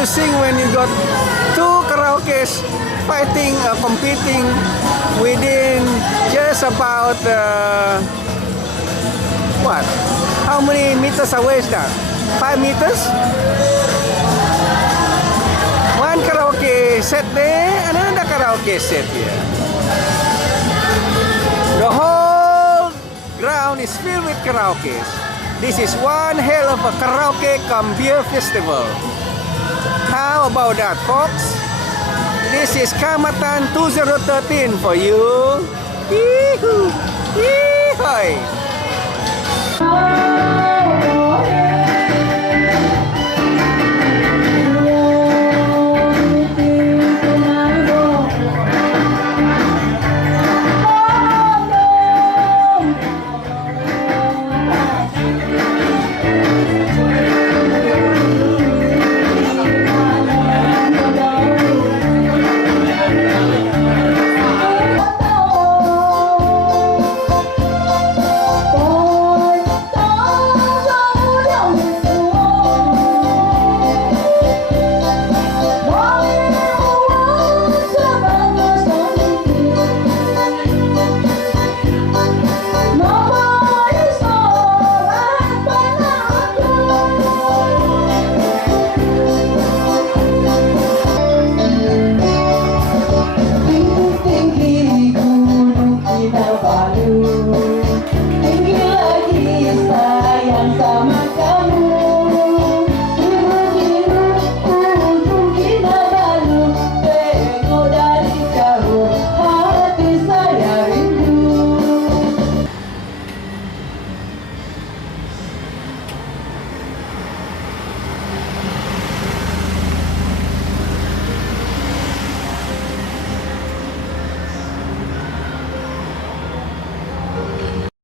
you sing when you got two karaokes fighting, competing within just about what? How many meters away is that? 5 meters? One karaoke set there, and another karaoke set here. The whole ground is filled with karaokes. This is one hell of a karaoke cum beer festival. How about that, folks? This is Kamatan 2013 for you. Yee-hoo! Yee-hoy!